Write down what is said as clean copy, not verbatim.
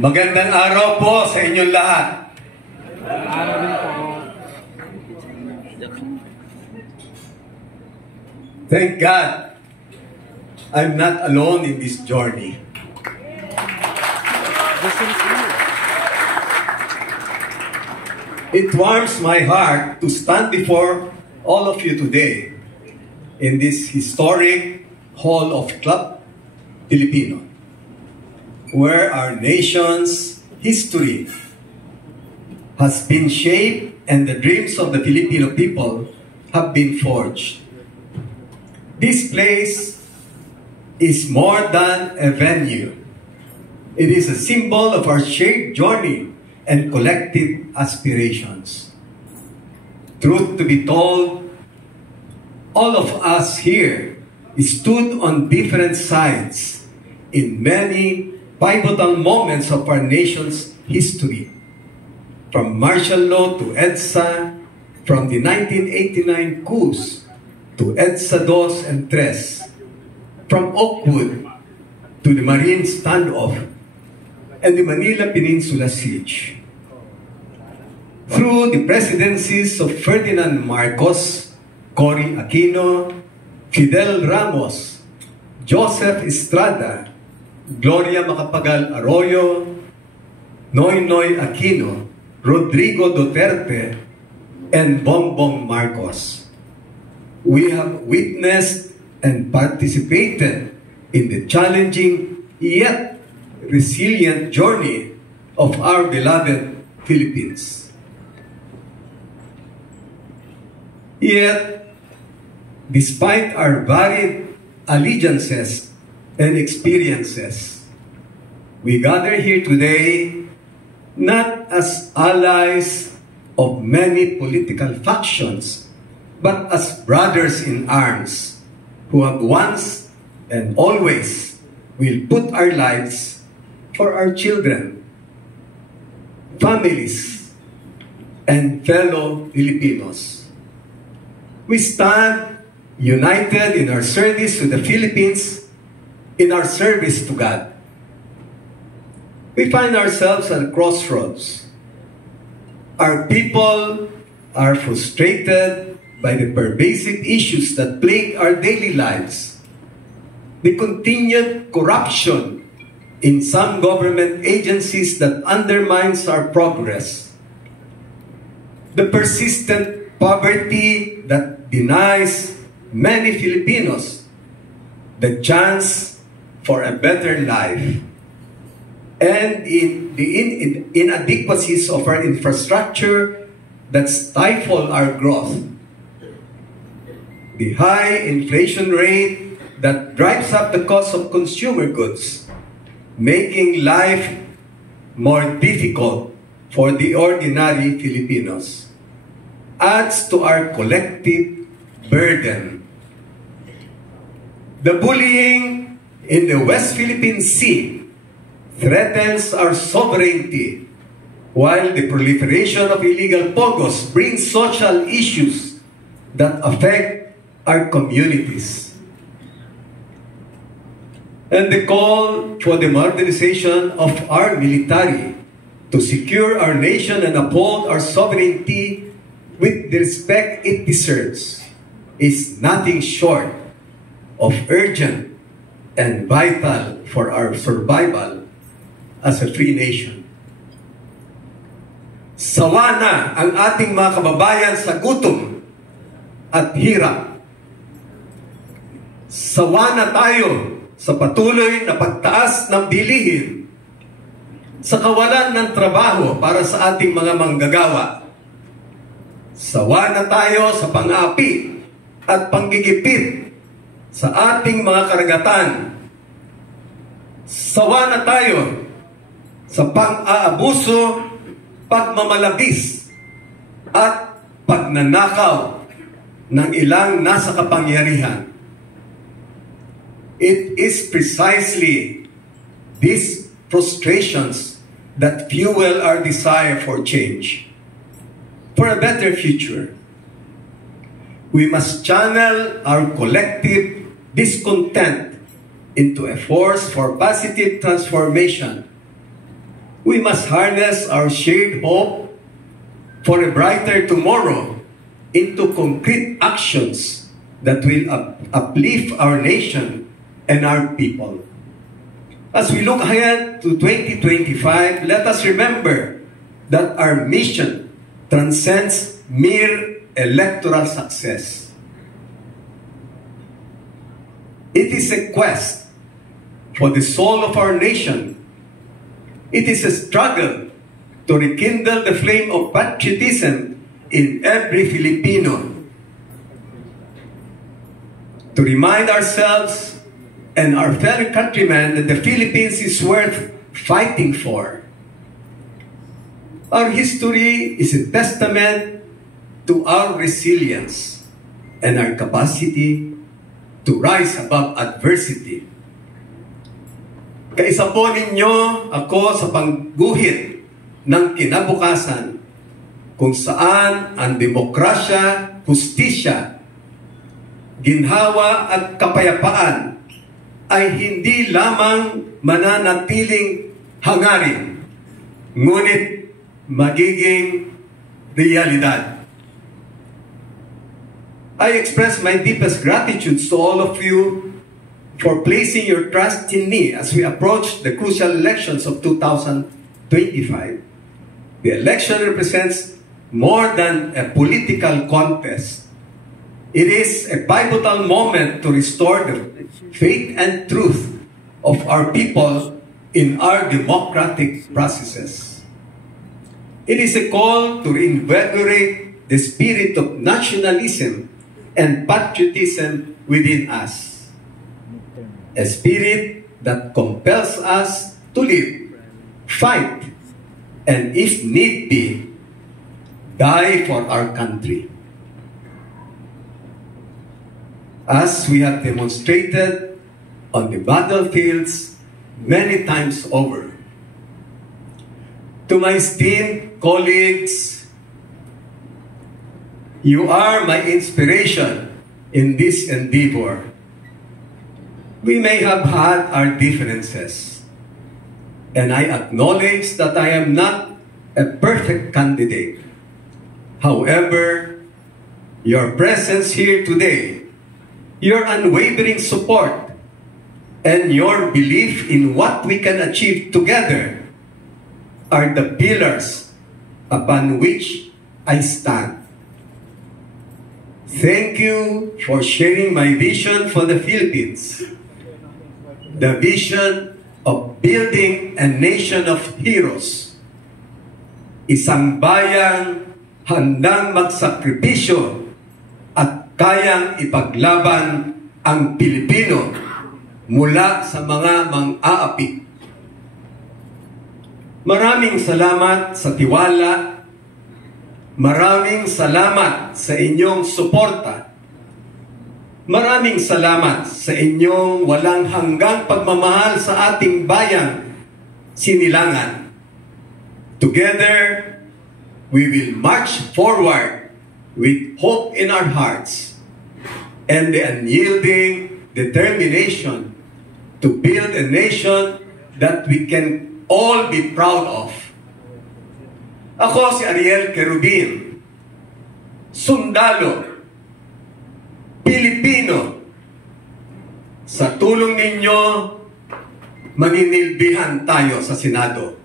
Magandang araw po sa inyong lahat. Thank God, I'm not alone in this journey. It warms my heart to stand before all of you today in this historic Hall of Club Filipino, where our nation's history has been shaped and the dreams of the Filipino people have been forged. This place is more than a venue. It is a symbol of our shared journey and collective aspirations. Truth to be told, all of us here stood on different sides in many pivotal moments of our nation's history. From martial law to EDSA, from the 1989 coups to EDSA II and III, from Oakwood to the Marine standoff and the Manila Peninsula siege. Through the presidencies of Ferdinand Marcos, Cory Aquino, Fidel Ramos, Joseph Estrada, Gloria Macapagal Arroyo, Noynoy Aquino, Rodrigo Duterte, and Bongbong Marcos, we have witnessed and participated in the challenging yet resilient journey of our beloved Philippines. Yet, despite our varied allegiances and experiences, we gather here today not as allies of many political factions, but as brothers in arms who have once and always will put our lives for our children, families, and fellow Filipinos. We stand united in our service to the Philippines, in our service to God. We find ourselves at a crossroads. Our people are frustrated by the pervasive issues that plague our daily lives. The continued corruption in some government agencies that undermines our progress. The persistent poverty that denies many Filipinos the chance for a better life. And in the inadequacies of our infrastructure that stifle our growth. The high inflation rate that drives up the cost of consumer goods, making life more difficult for the ordinary Filipinos, adds to our collective burden. The bullying in the West Philippine Sea threatens our sovereignty, while the proliferation of illegal pogos brings social issues that affect our communities. And the call for the modernization of our military to secure our nation and uphold our sovereignty with the respect it deserves is nothing short of urgent and vital for our survival as a free nation. Sawa na ang ating mga kababayan sa gutom at hirap. Sawa na tayo sa patuloy na pagtaas ng bilihin, sa kawalan ng trabaho para sa ating mga manggagawa. Sawa na tayo sa pang-api at panggigipit sa ating mga karagatan. Sawa na tayo sa pang-aabuso, pagmamalabis, at pagnanakaw ng ilang nasa kapangyarihan. It is precisely these frustrations that fuel our desire for change, for a better future. We must channel our collective discontent into a force for positive transformation We must harness our shared hope for a brighter tomorrow into concrete actions that will uplift our nation and our people. As we look ahead to 2025, let us remember that our mission transcends mere electoral success. It is a quest for the soul of our nation. It is a struggle to rekindle the flame of patriotism in every Filipino. To remind ourselves and our fellow countrymen that the Philippines is worth fighting for. Our history is a testament to our resilience and our capacity to rise above adversity. Kaisa po ninyo ako sa pangguhit ng kinabukasan kung saan ang demokrasya, hustisya, ginhawa at kapayapaan ay hindi lamang mananatiling hangarin, ngunit magiging realidad. I express my deepest gratitude to all of you for placing your trust in me as we approach the crucial elections of 2025. The election represents more than a political contest. It is a pivotal moment to restore the faith and truth of our people in our democratic processes. It is a call to reinvigorate the spirit of nationalism and patriotism within us. A spirit that compels us to live, fight, and if need be, die for our country. As we have demonstrated on the battlefields many times over. To my esteemed colleagues, you are my inspiration in this endeavor. We may have had our differences, and I acknowledge that I am not a perfect candidate. However, your presence here today, your unwavering support, and your belief in what we can achieve together are the pillars upon which I stand. Thank you for sharing my vision for the Philippines. The vision of building a nation of heroes. Isang bayang handang magsakripisyo at kayang ipaglaban ang Pilipino mula sa mga mang-aapi. Maraming salamat sa tiwala. Maraming salamat sa inyong suporta. Maraming salamat sa inyong walang hanggang pagmamahal sa ating bayang Sinilangan. Together, we will march forward with hope in our hearts and the unyielding determination to build a nation that we can all be proud of. Ako si Ariel Querubin, sundalo, Pilipino. Sa tulong ninyo, maninilbihan tayo sa Senado.